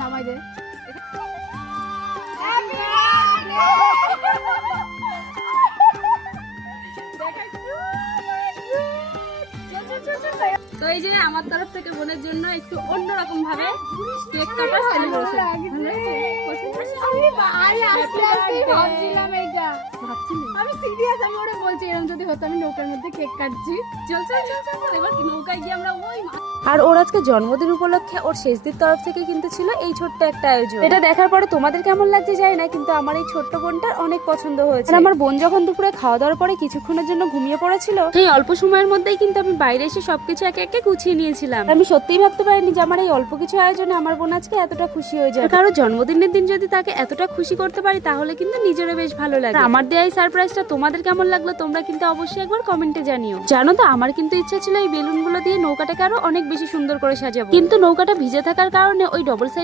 নামাই দে। তো এই যে আমার তরফ থেকে বোনের জন্য একটু অন্যরকম ভাবে কেক কাটার সেলিব্রেশন। আমি সিরিয়াস, আমি ওরা বলছি এরকম যদি হতো আমি নৌকার মধ্যে কেক কাটছি। চল চল চল চল, এবার নৌকায় গিয়ে আমরা ওই আর ওর আজকে জন্মদিন উপলক্ষে ওর শেষদির তরফ থেকে কিন্তু ছিল এই ছোট্ট একটা আয়োজন। এটা দেখার পরে তোমাদের কেমন লাগছে জানি না, কিন্তু আমার এই ছোট্ট বোনটার অনেক পছন্দ হয়েছে। আর আমার বোন যখন দুপুরে খাওয়া দাওয়ার পরে কিছুক্ষণের জন্য ঘুমিয়ে পড়েছিল, সেই অল্প সময়ের মধ্যেই কিন্তু আমি বাইরে এসে সবকিছু একে একে গুছিয়ে নিয়েছিলাম। আমি সত্যিই ভাবতে পারিনি যে আমার এই অল্প কিছু আয়োজনে আমার বোন আজকে এতটা খুশি হয়ে যায়। কারণ জন্মদিনের দিন যদি তাকে এতটা খুশি করতে পারি তাহলে কিন্তু নিজেরও বেশ ভালো লাগে। আমার দেওয়া এই সারপ্রাইজটা তোমাদের কেমন লাগলো তোমরা কিন্তু অবশ্যই একবার কমেন্টে জানিও। জানো তো, আমার কিন্তু ইচ্ছা ছিল এই বেলুনগুলো দিয়ে নৌকাটাকে আরো অনেক বেশি সুন্দর করে সাজাবো, কিন্তু নৌকাটা ভিজে থাকার কারণে ওই ডবল সাইড